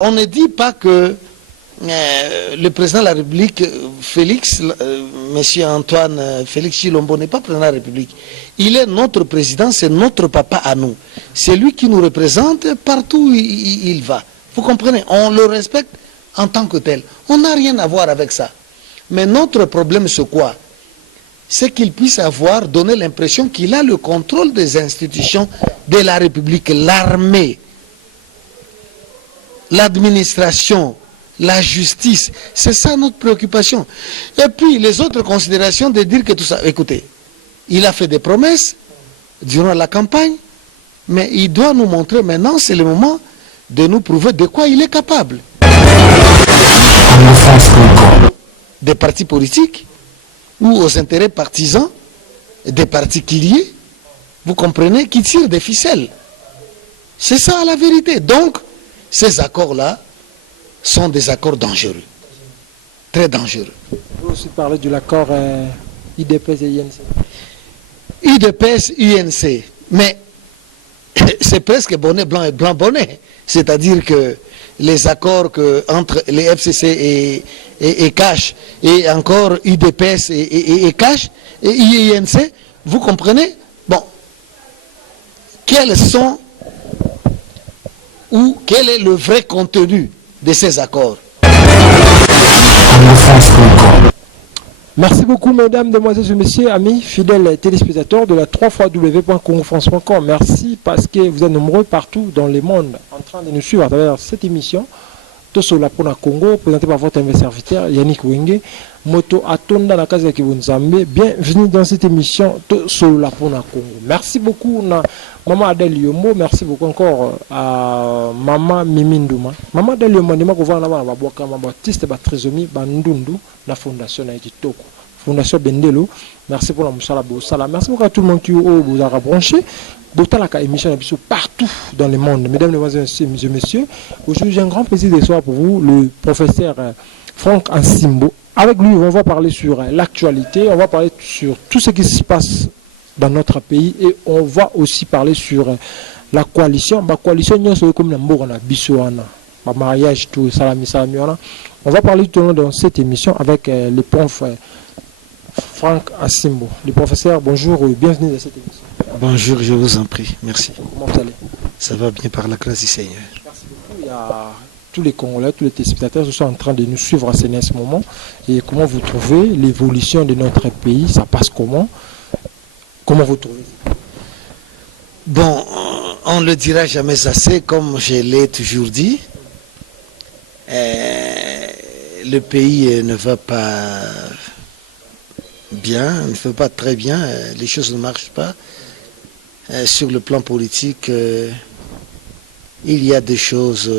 On ne dit pas que le président de la République, Félix, monsieur Antoine Félix Chilombo, n'est pas président de la République. Il est notre président, c'est notre papa à nous. C'est lui qui nous représente partout où il va. Vous comprenez? On le respecte en tant que tel. On n'a rien à voir avec ça. Mais notre problème, c'est quoi? C'est qu'il puisse donner l'impression qu'il a le contrôle des institutions de la République, l'armée, l'administration, la justice. C'est ça notre préoccupation. Et puis les autres considérations de dire que tout ça... Écoutez, il a fait des promesses durant la campagne, mais il doit nous montrer maintenant, c'est le moment de nous prouver de quoi il est capable. Des partis politiques ou aux intérêts partisans des particuliers, vous comprenez, qui tirent des ficelles. C'est ça la vérité. Donc, ces accords-là sont des accords dangereux, très dangereux. Vous aussi parlez de l'accord IDPS et INC. IDPS, UNC, mais c'est presque bonnet blanc et blanc bonnet. C'est-à-dire que les accords entre les FCC et CASH, et encore IDPS et CASH, et INC, vous comprenez? Bon, quels sont ou quel est le vrai contenu de ces accords? Merci beaucoup, mesdames, demoiselles et messieurs, amis, fidèles téléspectateurs de la 3xw.congofrance.com. Merci parce que vous êtes nombreux partout dans le monde en train de nous suivre à travers cette émission. Tosola Pona Congo, présenté par votre serviteur Yannick Wenge. Moto Atonda na Kaza Kibunzambe. Bienvenue dans cette émission Tosola Pona Congo. Merci beaucoup à Maman Adèle Yombo. Merci beaucoup encore à Maman Mimindouma. Maman Adèle Yombo, je vais vous voir là-bas, Baptiste Batrizomi, Bandundu, la Fondation Naïtitoko. Fondation Bendelo. Merci pour la Moussala Boussala. Merci beaucoup à tout le monde qui vous a branché. Botalaka émission partout dans le monde. Mesdames, et messieurs, aujourd'hui j'ai un grand plaisir de soir pour vous, le professeur Franck Ansimbo. Avec lui, on va parler sur l'actualité, on va parler sur tout ce qui se passe dans notre pays et on va aussi parler sur la coalition. La coalition, c'est comme la Bissoana, le mariage, tout, salami. On va parler tout le long dans cette émission avec le prof Franck Ansimbo. Le professeur, bonjour et bienvenue dans cette émission. Bonjour, je vous en prie, merci. Comment vous allez? Ça va bien par la grâce du Seigneur. Merci beaucoup. Il y a tous les Congolais, tous les téléspectateurs qui sont en train de nous suivre à ce moment. Et comment vous trouvez l'évolution de notre pays? Ça passe comment? Comment vous trouvez? Bon, on ne le dira jamais assez, comme je l'ai toujours dit. Le pays ne va pas bien, ne va pas très bien, les choses ne marchent pas. Sur le plan politique, il y a des choses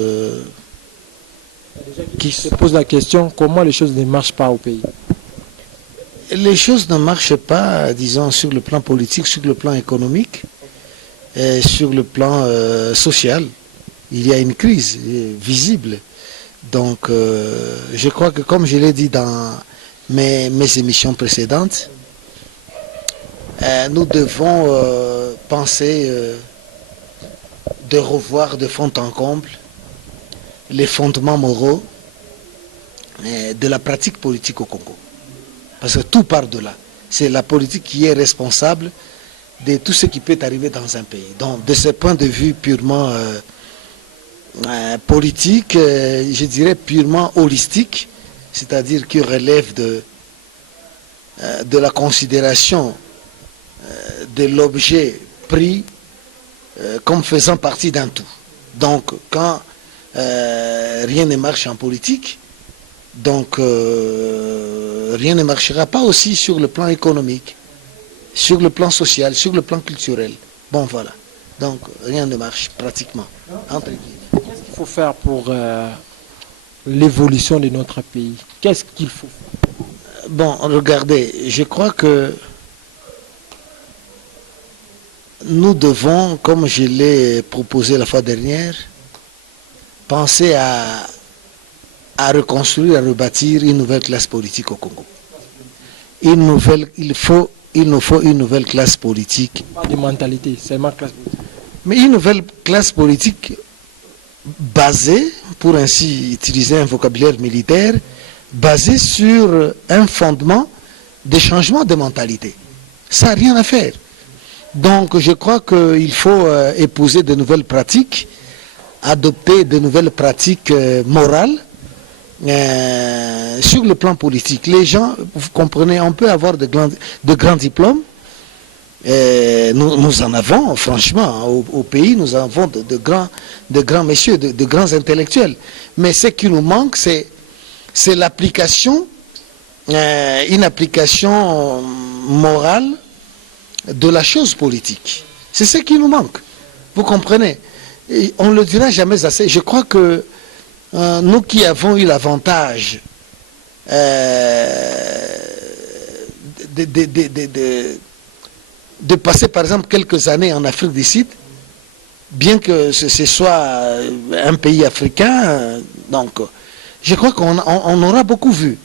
qui se posent la question, comment les choses ne marchent pas au pays? Les choses ne marchent pas, disons, sur le plan politique, sur le plan économique, sur le plan social. Il y a une crise visible. Donc, je crois que comme je l'ai dit dans mes émissions précédentes, nous devons penser de revoir de fond en comble les fondements moraux de la pratique politique au Congo. Parce que tout part de là. C'est la politique qui est responsable de tout ce qui peut arriver dans un pays. Donc, de ce point de vue purement politique, je dirais purement holistique, c'est-à-dire qui relève de la considération de l'objet pris comme faisant partie d'un tout. Donc, quand rien ne marche en politique, donc rien ne marchera pas aussi sur le plan économique, sur le plan social, sur le plan culturel. Bon, voilà. Donc, rien ne marche pratiquement. Entre guillemets. Qu'est-ce qu'il faut faire pour l'évolution de notre pays? Qu'est-ce qu'il faut faire? Bon, regardez, je crois que nous devons, comme je l'ai proposé la fois dernière, penser à reconstruire, à rebâtir une nouvelle classe politique au Congo. Il nous faut une nouvelle classe politique. Pas de mentalité, seulement classe politique. Mais une nouvelle classe politique basé, pour ainsi utiliser un vocabulaire militaire, basé sur un fondement de changement de mentalité. Ça n'a rien à faire. Donc je crois qu'il faut épouser de nouvelles pratiques, adopter de nouvelles pratiques morales sur le plan politique. Les gens, vous comprenez, on peut avoir de grands diplômes. Nous en avons, franchement, au pays, nous avons de grands messieurs, de grands intellectuels. Mais ce qui nous manque, c'est l'application, une application morale de la chose politique. C'est ce qui nous manque. Vous comprenez? Et on ne le dira jamais assez. Je crois que nous qui avons eu l'avantage de passer par exemple quelques années en Afrique du Sud, bien que ce soit un pays africain, donc je crois qu'on aura beaucoup vu.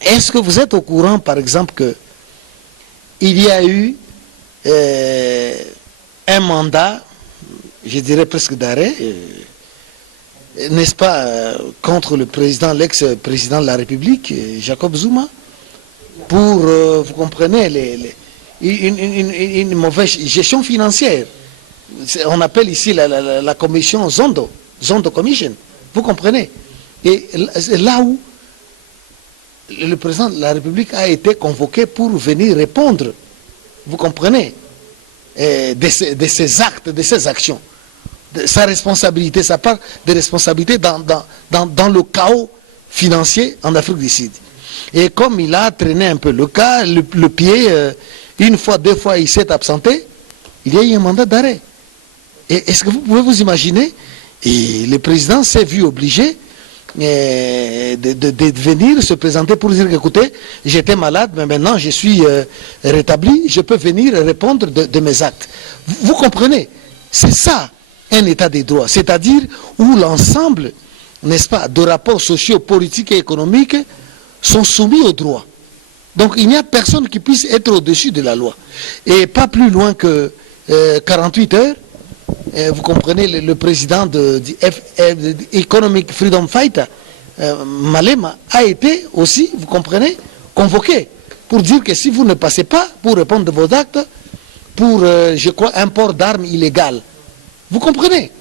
Est-ce que vous êtes au courant par exemple que il y a eu un mandat, je dirais presque d'arrêt, n'est-ce pas, contre le président, l'ex-président de la République, Jacob Zuma, pour, vous comprenez, une mauvaise gestion financière. On appelle ici la commission Zondo Commission, vous comprenez. Et c'est là où le président de la République a été convoqué pour venir répondre, vous comprenez, de ses actes, de ses actions, de sa responsabilité, sa part de responsabilité dans le chaos financier en Afrique du Sud. Et comme il a traîné un peu le pied, une fois, deux fois, il s'est absenté, il y a eu un mandat d'arrêt. Et est-ce que vous pouvez vous imaginer, et le président s'est vu obligé de venir se présenter pour dire écoutez, j'étais malade, mais maintenant je suis rétabli, je peux venir répondre de mes actes. Vous comprenez? C'est ça, un état des droits, c'est-à-dire où l'ensemble, n'est-ce pas, de rapports sociaux, politiques et économiques sont soumis au droit. Donc il n'y a personne qui puisse être au-dessus de la loi. Et pas plus loin que 48 heures, vous comprenez, le président de Economic Freedom Fighter, Malema, a été aussi, vous comprenez, convoqué pour dire que si vous ne passez pas pour répondre de vos actes, pour, je crois, un port d'armes illégal. Vous comprenez?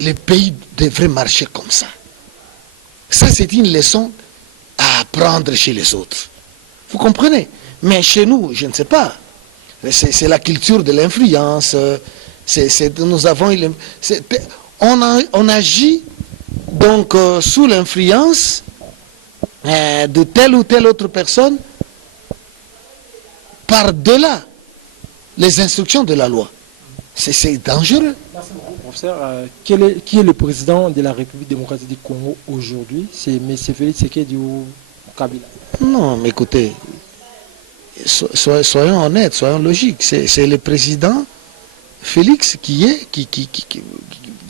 Les pays devraient marcher comme ça. Ça, c'est une leçon à apprendre chez les autres. Vous comprenez? Mais chez nous, je ne sais pas. C'est la culture de l'influence. Nous avons, on agit donc sous l'influence de telle ou telle autre personne par-delà les instructions de la loi. C'est dangereux. Merci beaucoup, professeur. Qui est le président de la République démocratique du Congo aujourd'hui? C'est M. Félix Tshisekedi ou Kabila? Non, mais écoutez, soyons honnêtes, soyons logiques. C'est le président Félix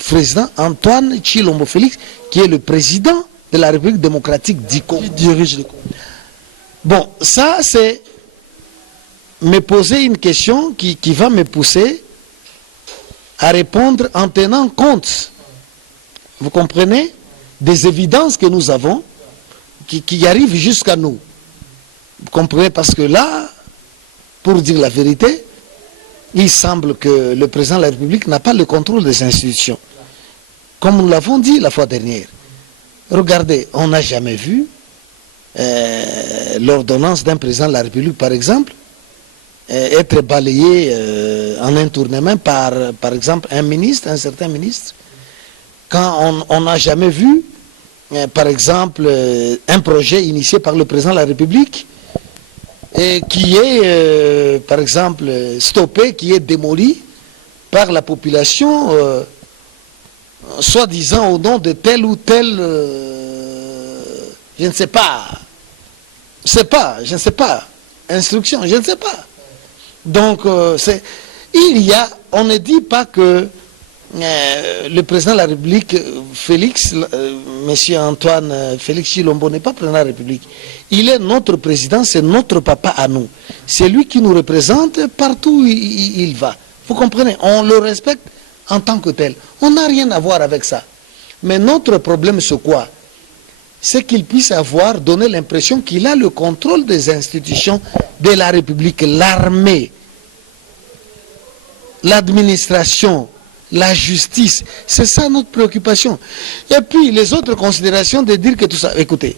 président Antoine Tshilombo Félix, qui est le président de la République démocratique du Congo. Qui dirige le Congo? Bon, ça c'est me poser une question qui va me pousser à répondre en tenant compte, vous comprenez, des évidences que nous avons, qui arrivent jusqu'à nous. Vous comprenez, parce que là, pour dire la vérité, il semble que le président de la République n'a pas le contrôle des institutions. Comme nous l'avons dit la fois dernière. Regardez, on n'a jamais vu l'ordonnance d'un président de la République, par exemple, être balayée en un tournement par exemple, un ministre, un certain ministre. Quand on n'a jamais vu, par exemple, un projet initié par le président de la République, et qui est, par exemple, stoppé, qui est démoli par la population, soi-disant au nom de telle ou telle, je ne sais pas, instruction, je ne sais pas. Donc, on ne dit pas que le président de la République, Félix, monsieur Antoine Félix Tshilombo, n'est pas président de la République. Il est notre président, c'est notre papa à nous. C'est lui qui nous représente partout où il va. Vous comprenez? On le respecte en tant que tel. On n'a rien à voir avec ça. Mais notre problème, c'est quoi? C'est qu'il puisse donner l'impression qu'il a le contrôle des institutions de la République, l'armée, l'administration, la justice. C'est ça notre préoccupation. Et puis les autres considérations de dire que tout ça... Écoutez,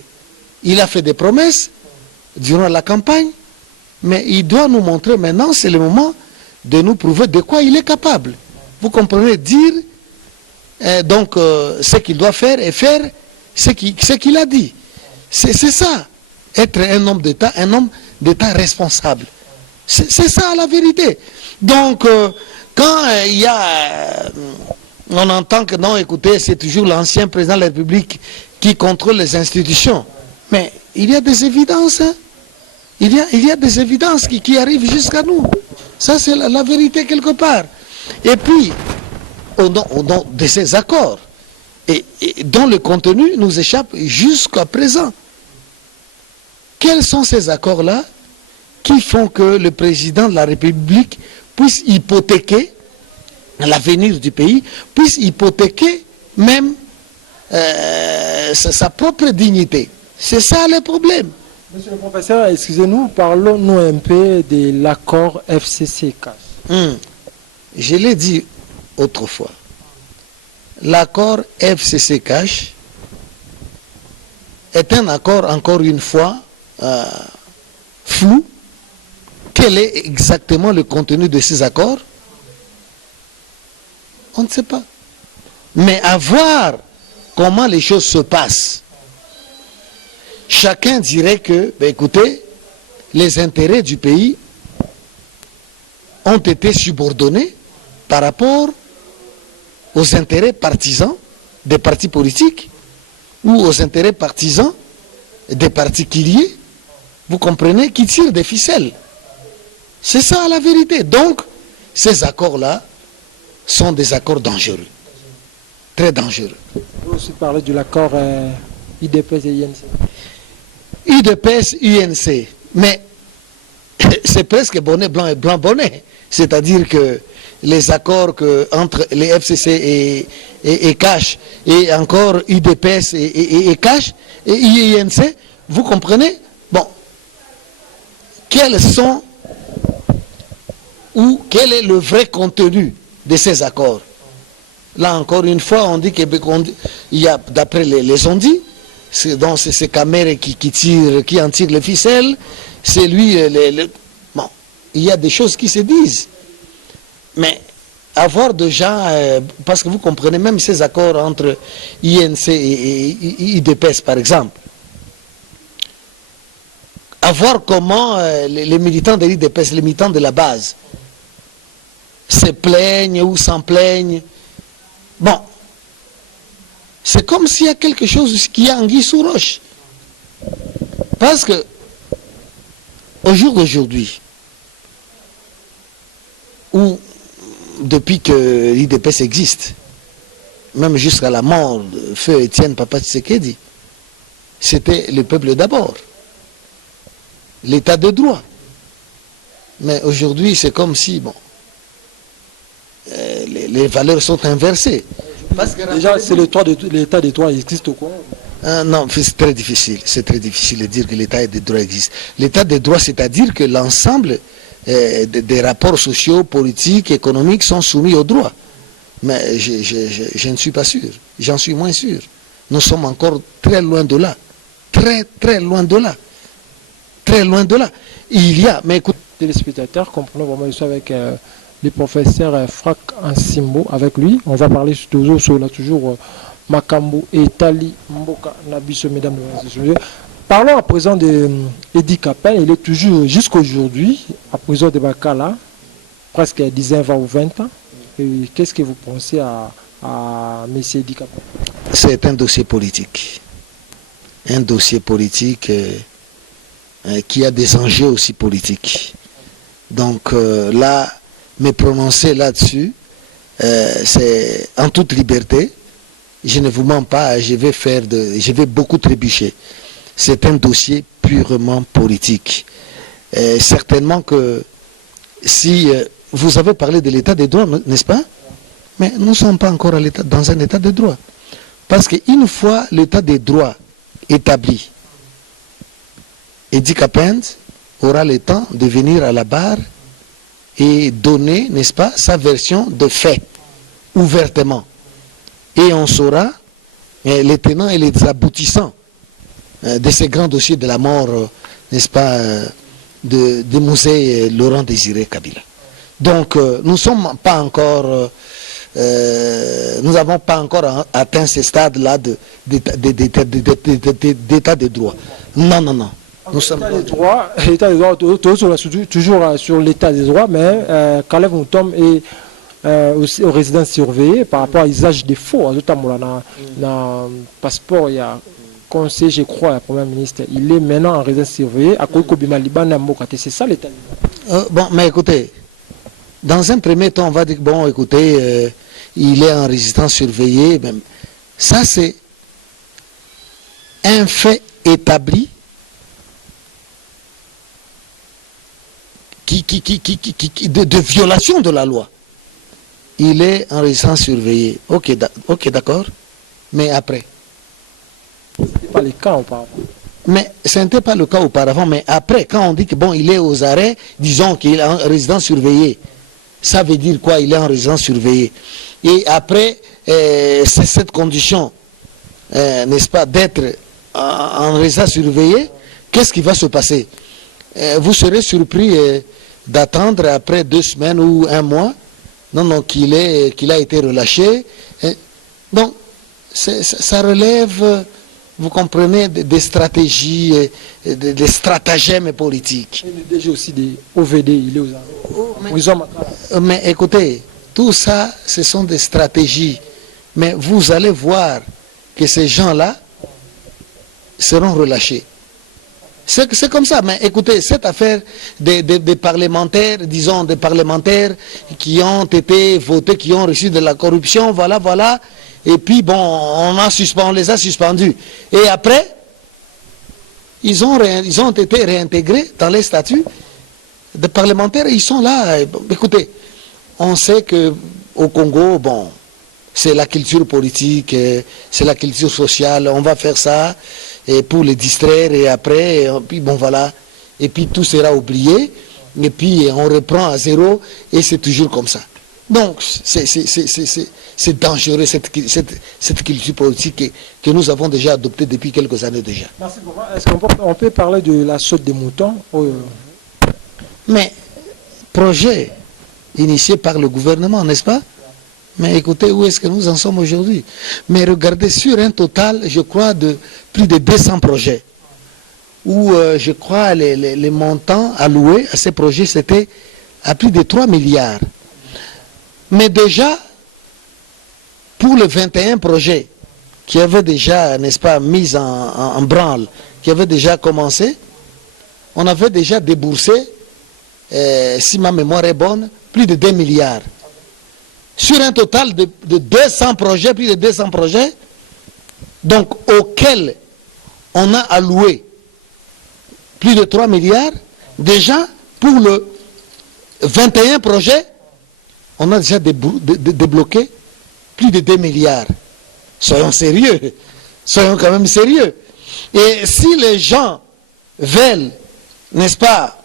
il a fait des promesses durant la campagne, mais il doit nous montrer maintenant, c'est le moment de nous prouver de quoi il est capable. Vous comprenez, dire ce qu'il doit faire et faire ce qu'il a dit. C'est ça, être un homme d'État responsable. C'est ça la vérité. Donc, quand il y a... on entend que non, écoutez, c'est toujours l'ancien président de la République qui contrôle les institutions. Mais il y a des évidences, hein. Il y a des évidences qui arrivent jusqu'à nous. Ça, c'est la vérité quelque part. Et puis, au nom de ces accords, et dont le contenu nous échappe jusqu'à présent. Quels sont ces accords-là qui font que le président de la République puisse hypothéquer l'avenir du pays, puisse hypothéquer même sa propre dignité? C'est ça le problème. Monsieur le professeur, excusez-nous, parlons-nous un peu de l'accord FCC-CAS. Je l'ai dit autrefois. L'accord FCC-CAS est un accord, encore une fois, flou. Quel est exactement le contenu de ces accords? On ne sait pas. Mais à voir comment les choses se passent, chacun dirait que, écoutez, les intérêts du pays ont été subordonnés par rapport aux intérêts partisans des partis politiques ou aux intérêts partisans des particuliers, vous comprenez, qui tirent des ficelles. C'est ça la vérité. Donc, ces accords-là sont des accords dangereux, très dangereux. Vous aussi parlez de l'accord IDPS et INC. IDPS, UNC, mais c'est presque bonnet blanc et blanc bonnet. C'est-à-dire que les accords entre les FCC et CAS, et encore UDPS et CAS, et INC, vous comprenez? Bon, quels sont ou quel est le vrai contenu de ces accords? Là, encore une fois, on dit qu'il y a, d'après les ondits, c'est donc ces caméras qui en tirent les ficelles, c'est lui, bon, il y a des choses qui se disent. Mais avoir de gens, parce que vous comprenez même ces accords entre INC et IDPS par exemple, à voir comment les militants de l'IDPS, les militants de la base, se plaignent ou s'en plaignent. Bon, c'est comme s'il y a quelque chose qui est anguille sous roche. Parce que, au jour d'aujourd'hui, ou depuis que l'IDPS existe, même jusqu'à la mort de feu Étienne Papa Tshisekedi, c'était le peuple d'abord, l'état de droit. Mais aujourd'hui, c'est comme si, bon, les valeurs sont inversées. Parce que déjà, c'est l'état de droit existe au Congo. Non, c'est très difficile. C'est très difficile de dire que l'état de droit existe. L'état de droit, c'est-à-dire que l'ensemble des rapports sociaux, politiques, économiques sont soumis au droit. Mais je ne suis pas sûr. J'en suis moins sûr. Nous sommes encore très loin de là. Très, très loin de là. Très loin de là. Il y a, mais écoute... Téléspectateurs, comprenons vraiment, je suis avec le professeur Franck Ansimbo. Avec lui, on va parler toujours sur Makambo et Tali Mboka Nabiso, mesdames et messieurs. Parlons à présent de Edi Capel. Il est toujours, jusqu'aujourd'hui, à présent de Bakala, presque 19 ou 20 ans. Qu'est-ce que vous pensez à M. Edi Capel? C'est un dossier politique. Un dossier politique qui a des enjeux aussi politiques. Donc là, me prononcer là-dessus, c'est en toute liberté. Je ne vous mens pas, je vais beaucoup trébucher. C'est un dossier purement politique. Certainement que si vous avez parlé de l'état des droits, n'est-ce pas? Mais nous ne sommes pas encore dans un état de droit. Parce qu'une fois l'état de droit établi, Edi Kapend aura le temps de venir à la barre et donner, n'est-ce pas, sa version de fait, ouvertement. Et on saura les tenants et les aboutissants de ces grands dossiers de la mort, n'est-ce pas, de Mosè Laurent Désiré Kabila. Donc, nous sommes pas encore, nous n'avons pas encore atteint ce stade-là d'état de droit. Non, non, non. Nous sommes l'état des droits, toujours sur l'état des droits, mais Caleb Moutom est aussi aux résidences surveillées par rapport à l'usage des faux, notamment dans le passeport, il y a conseil, je crois, la première ministre, il est maintenant en résidence surveillée à Kokobima Liban. C'est ça l'état des droits. Bon, mais écoutez, dans un premier temps, on va dire, bon, écoutez, il est en résidence surveillée. Même. Ça, c'est un fait établi de violation de la loi. Il est en résidence surveillée. Ok, d'accord. Mais après. Ce n'était pas le cas auparavant. Mais ce n'était pas le cas auparavant. Mais après, quand on dit que bon, il est aux arrêts, disons qu'il est en résidence surveillée. Ça veut dire quoi? Il est en résidence surveillée. Et après, c'est cette condition, n'est-ce pas, d'être en résidence surveillée, qu'est-ce qui va se passer? Vous serez surpris d'attendre après 2 semaines ou 1 mois, non, qu'il a été relâché. Donc, ça relève, vous comprenez, des stratégies, des stratagèmes politiques. Il est déjà aussi des OVD, il est aux arrêts. Mais écoutez, tout ça, ce sont des stratégies. Mais vous allez voir que ces gens-là seront relâchés. C'est comme ça, mais écoutez, cette affaire des parlementaires, disons des parlementaires qui ont été votés, qui ont reçu de la corruption, voilà, et puis bon, on les a suspendus. Et après, ils ont été réintégrés dans les statuts de parlementaires, et ils sont là. Écoutez, on sait que au Congo, bon, c'est la culture politique, c'est la culture sociale, on va faire ça. Et pour les distraire, et après, et puis bon voilà, et puis tout sera oublié, et puis on reprend à zéro, et c'est toujours comme ça. Donc, c'est dangereux, cette culture politique que nous avons déjà adoptée depuis quelques années déjà. Merci beaucoup. Est-ce qu'on peut parler de la saute des moutons? Mais, projet initié par le gouvernement, n'est-ce pas? Mais écoutez, où est-ce que nous en sommes aujourd'hui? Mais regardez, sur un total, je crois, de plus de 200 projets, où je crois les montants alloués à ces projets, c'était à plus de 3 milliards. Mais déjà, pour les 21 projets qui avaient déjà, n'est-ce pas, mis en branle, qui avaient déjà commencé, on avait déjà déboursé, si ma mémoire est bonne, plus de 2 milliards. Sur un total de 200 projets, plus de 200 projets, donc auxquels on a alloué plus de 3 milliards, déjà pour le 21 projets, on a déjà débloqué plus de 2 milliards. Soyons sérieux, soyons quand même sérieux. Et si les gens veulent, n'est-ce pas,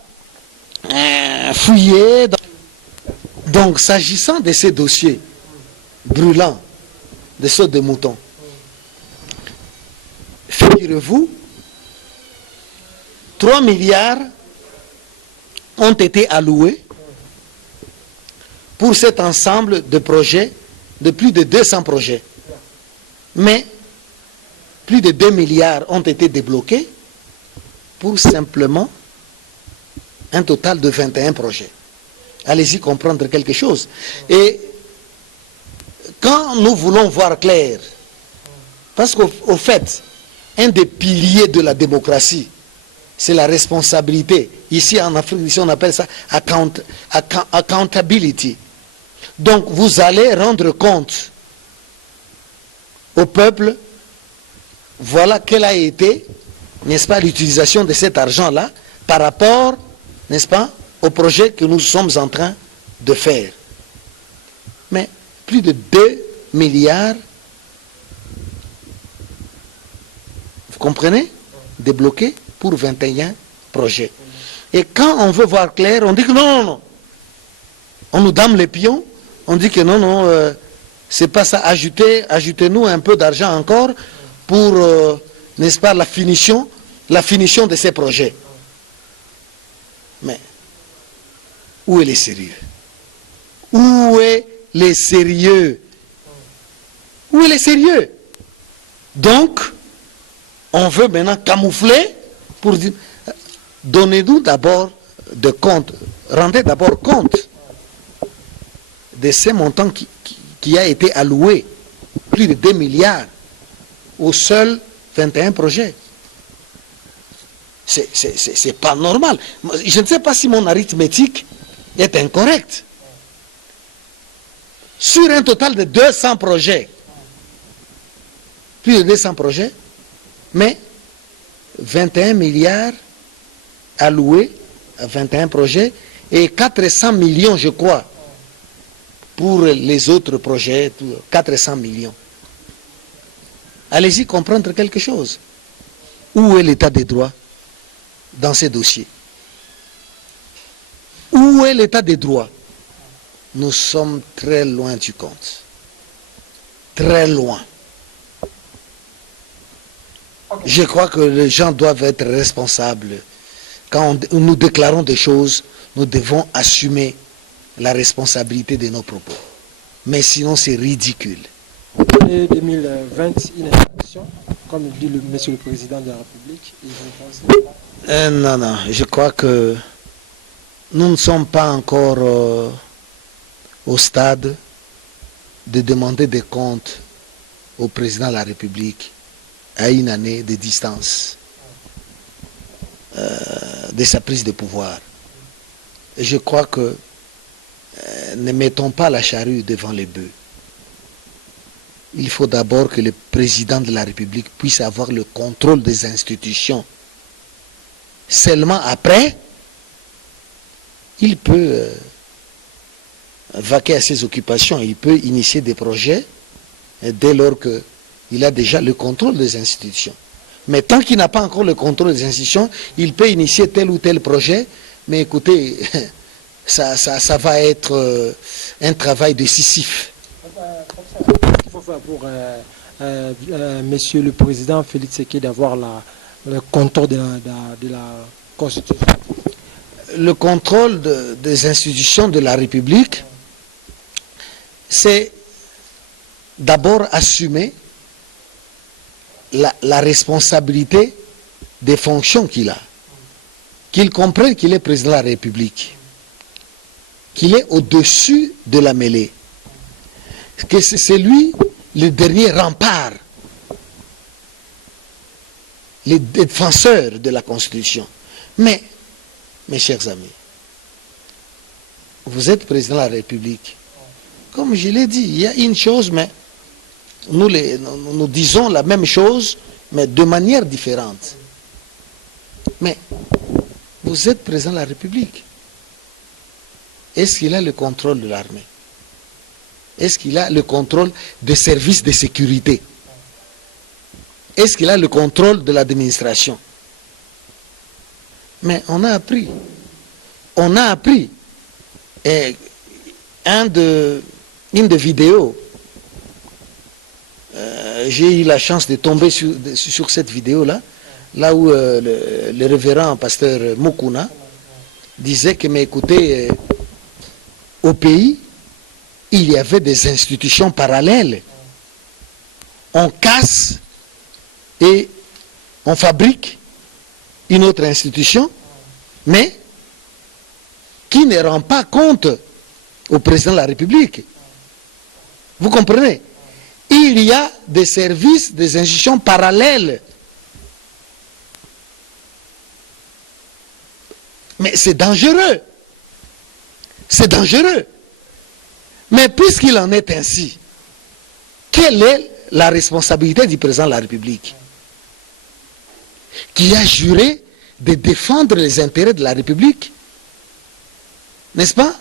fouiller... Donc, s'agissant de ces dossiers brûlants, de sautes de moutons, figurez-vous, 3 milliards ont été alloués pour cet ensemble de projets, de plus de 200 projets. Mais plus de 2 milliards ont été débloqués pour simplement un total de 21 projets. Allez-y comprendre quelque chose. Et quand nous voulons voir clair, parce qu'au fait, un des piliers de la démocratie, c'est la responsabilité. Ici en Afrique, ici on appelle ça accountability. Donc vous allez rendre compte au peuple, voilà quelle a été, n'est-ce pas, l'utilisation de cet argent-là par rapport, n'est-ce pas, au projet que nous sommes en train de faire. Mais plus de 2 milliards. Vous comprenez? Débloqués pour 21 projets. Et quand on veut voir clair, on dit que non. On nous dame les pions, on dit que non, c'est pas ça. Ajoutez-nous un peu d'argent encore pour, n'est-ce pas, la finition de ces projets. Mais, où est le sérieux? Où est le sérieux? Où est le sérieux? Donc, on veut maintenant camoufler pour dire, donnez-nous d'abord de compte, rendez d'abord compte de ces montants qui a été alloué, plus de 2 milliards, aux seuls 21 projets. C'est pas normal. Je ne sais pas si mon arithmétique est incorrecte. Sur un total de 200 projets, plus de 200 projets, mais 21 milliards alloués à 21 projets et 400 millions, je crois, pour les autres projets, 400 millions. Allez-y comprendre quelque chose. Où est l'état des droits dans ces dossiers? Où est l'état des droits? Nous sommes très loin du compte. Très loin. Je crois que les gens doivent être responsables. Quand nous déclarons des choses, nous devons assumer la responsabilité de nos propos. Mais sinon, c'est ridicule. Et 2020, une élection, comme dit Monsieur le Président de la République, et je pense... Non, je crois que nous ne sommes pas encore au stade de demander des comptes au Président de la République à une année de distance de sa prise de pouvoir. Et je crois que ne mettons pas la charrue devant les bœufs. Il faut d'abord que le président de la République puisse avoir le contrôle des institutions. Seulement après, il peut vaquer à ses occupations, il peut initier des projets dès lors qu'il a déjà le contrôle des institutions. Mais tant qu'il n'a pas encore le contrôle des institutions, il peut initier tel ou tel projet, mais écoutez, ça va être un travail décisif. Il faut faire pour Monsieur le Président Félix Tshisekedi d'avoir le contrôle de la Constitution. Le contrôle des institutions de la République, c'est d'abord assumer la responsabilité des fonctions qu'il a. Qu'il comprenne qu'il est président de la République, qu'il est au-dessus de la mêlée, que c'est lui le dernier rempart, le défenseur de la Constitution. Mais, mes chers amis, vous êtes président de la République. Comme je l'ai dit, il y a une chose, mais nous disons la même chose, mais de manière différente. Mais vous êtes président de la République. Est-ce qu'il a le contrôle de l'armée? Est-ce qu'il a le contrôle des services de sécurité? Est-ce qu'il a le contrôle de l'administration? Mais on a appris. Et une des vidéos, j'ai eu la chance de tomber sur cette vidéo-là, là où le révérend pasteur Mukuna disait que, mais écoutez, au pays, il y avait des institutions parallèles. On casse et on fabrique une autre institution, mais qui ne rend pas compte au président de la République. Vous comprenez? Il y a des services, des institutions parallèles. Mais c'est dangereux. C'est dangereux. Mais puisqu'il en est ainsi, quelle est la responsabilité du président de la République, qui a juré de défendre les intérêts de la République, n'est-ce pas,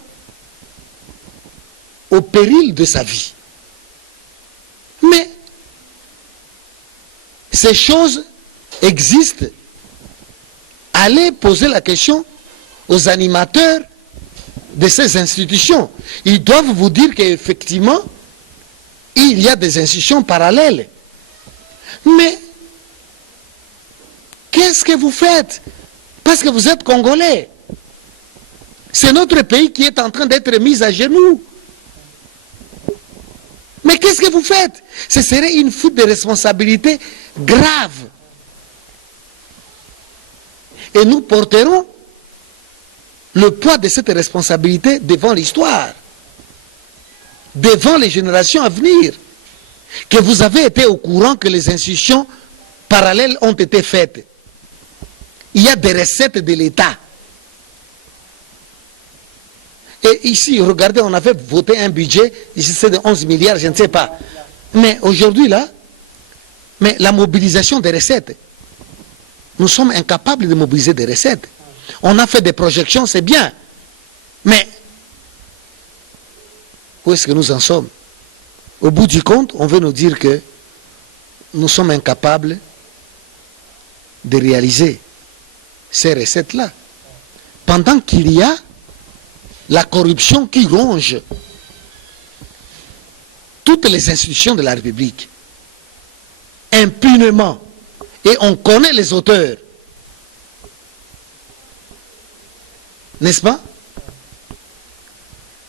au péril de sa vie? ces choses existent, allez poser la question aux animateurs de ces institutions. Ils doivent vous dire qu'effectivement, il y a des institutions parallèles. Mais qu'est-ce que vous faites? Parce que vous êtes Congolais. C'est notre pays qui est en train d'être mis à genoux. Mais qu'est-ce que vous faites? Ce serait une fuite de responsabilité grave. Et nous porterons le poids de cette responsabilité devant l'histoire, devant les générations à venir, que vous avez été au courant que les institutions parallèles ont été faites. Il y a des recettes de l'État. Et ici, regardez, on avait voté un budget, ici c'est de 11 milliards, je ne sais pas. Mais aujourd'hui, là, mais la mobilisation des recettes, nous sommes incapables de mobiliser des recettes. On a fait des projections, c'est bien. Mais, où est-ce que nous en sommes? Au bout du compte, on veut nous dire que nous sommes incapables de réaliser ces recettes-là. Pendant qu'il y a la corruption qui ronge toutes les institutions de la République, impunément, et on connaît les auteurs, n'est-ce pas,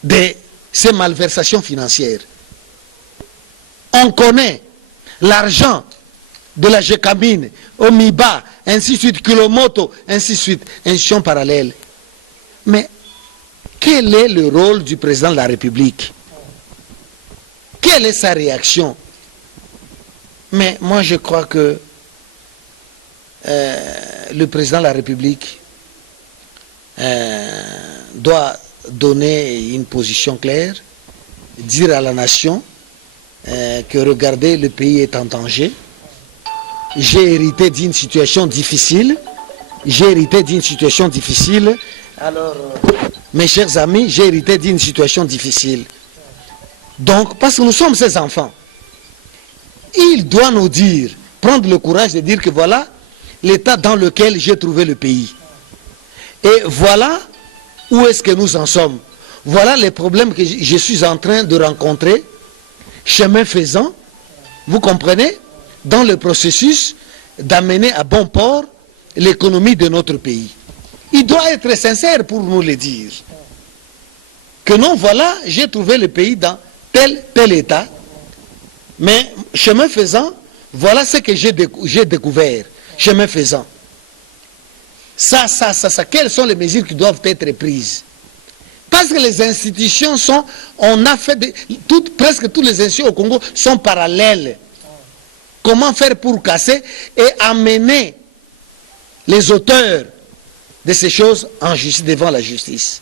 de ces malversations financières. On connaît l'argent de la GECAMINE, OMIBA, ainsi de suite, Kilomoto, ainsi de suite, institutions parallèles. Mais quel est le rôle du président de la République? Quelle est sa réaction? Mais moi je crois que le président de la République doit donner une position claire, dire à la nation que regardez, le pays est en danger. J'ai hérité d'une situation difficile. Alors, mes chers amis, j'ai hérité d'une situation difficile. Donc, parce que nous sommes ses enfants, il doit nous dire, prendre le courage de dire que voilà l'état dans lequel j'ai trouvé le pays. Et voilà où est-ce que nous en sommes. Voilà les problèmes que je suis en train de rencontrer, chemin faisant, vous comprenez, dans le processus d'amener à bon port l'économie de notre pays. Il doit être sincère pour nous le dire. Que non, voilà, j'ai trouvé le pays dans tel état, mais chemin faisant, voilà ce que j'ai découvert, chemin faisant. Ça, quelles sont les mesures qui doivent être prises? Parce que les institutions sont, on a fait, presque toutes les institutions au Congo sont parallèles. Comment faire pour casser et amener les auteurs de ces choses en justice, devant la justice?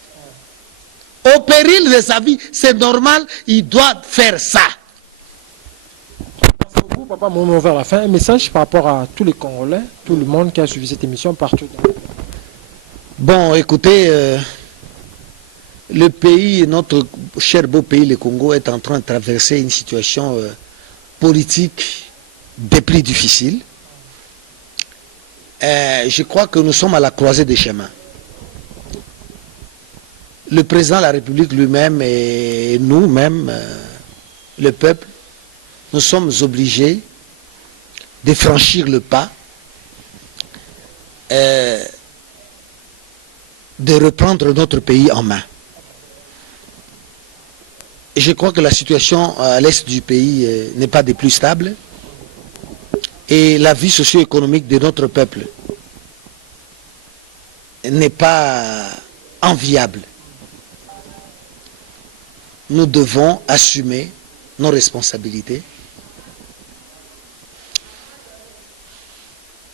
Au péril de sa vie, c'est normal, il doit faire ça. Merci beaucoup, papa. On vers la fin. Un message par rapport à tous les Congolais, tout le monde qui a suivi cette émission partout. Bon, écoutez, le pays, notre cher beau pays, le Congo, est en train de traverser une situation politique des plus difficiles. Je crois que nous sommes à la croisée des chemins. Le président de la République lui-même et nous-mêmes, le peuple, nous sommes obligés de franchir le pas, de reprendre notre pays en main. Et je crois que la situation à l'est du pays n'est pas des plus stables et la vie socio-économique de notre peuple n'est pas enviable. Nous devons assumer nos responsabilités,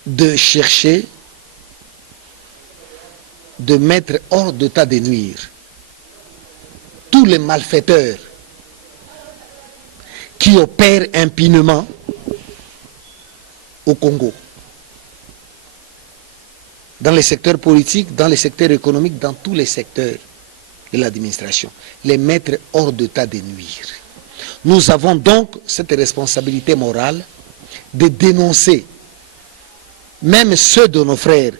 de chercher de mettre hors d'état de nuire tous les malfaiteurs qui opèrent impunément au Congo, dans les secteurs politiques, dans les secteurs économiques, dans tous les secteurs de l'administration, les mettre hors d'état de nuire. Nous avons donc cette responsabilité morale de dénoncer même ceux de nos frères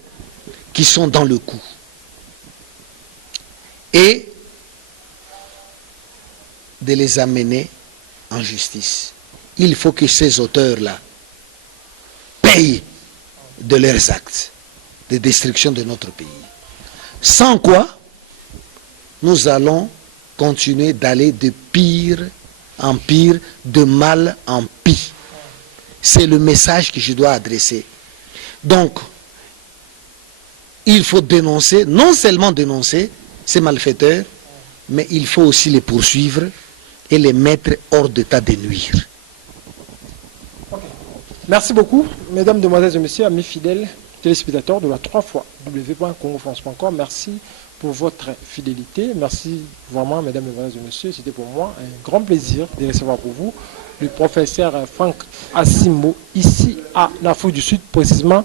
qui sont dans le coup. Et de les amener en justice. Il faut que ces auteurs-là payent de leurs actes de destruction de notre pays. Sans quoi, nous allons continuer d'aller de pire en pire, de mal en pis. C'est le message que je dois adresser. Donc, il faut dénoncer, non seulement dénoncer ces malfaiteurs, mais il faut aussi les poursuivre et les mettre hors d'état de nuire. Merci beaucoup, mesdames, demoiselles et messieurs, amis fidèles téléspectateurs de la 3 w.congofrance.com. Merci pour votre fidélité. Merci vraiment, mesdames, et messieurs. C'était pour moi un grand plaisir de recevoir pour vous le professeur Franck Assimbo, ici à l'Afrique du Sud, précisément